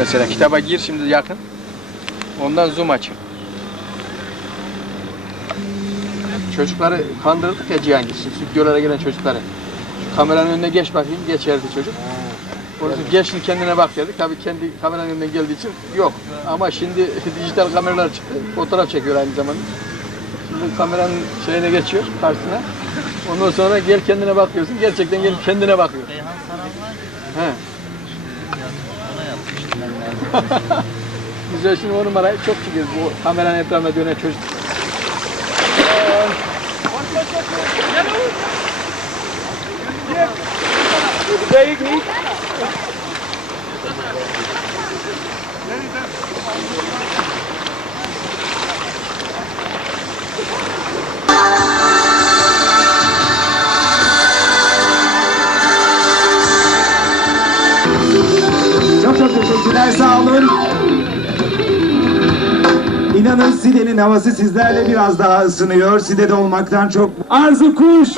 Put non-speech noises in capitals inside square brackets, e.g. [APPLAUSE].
Mesela kitaba gir şimdi yakın. Ondan zoom açın. Çocukları kandırdık ya Cihangir. Şimdi stüdyolara gelen çocukları. Şu kameranın önüne geç bakayım. Geçerdi çocuk. Onun için geç şimdi kendine bak dedik. Tabii kendi kameranın önüne geldiği için yok. Ama şimdi [LAUGHS] dijital kameralar çıktı. Fotoğraf çekiyor aynı zamanda. Şimdi kameranın şeyine geçiyor karşısına. Ondan sonra gel kendine bak diyorsun. Gerçekten gelip kendine bakıyor. He. Güzel şimdi o numarayı çok çıkıyor bu kameranın etrafında dönen çocuk. Çok çok teşekkürler sağ olun. İnanın Side'nin havası sizlerle biraz daha ısınıyor. Side'de olmaktan çok... Arzu Kuş!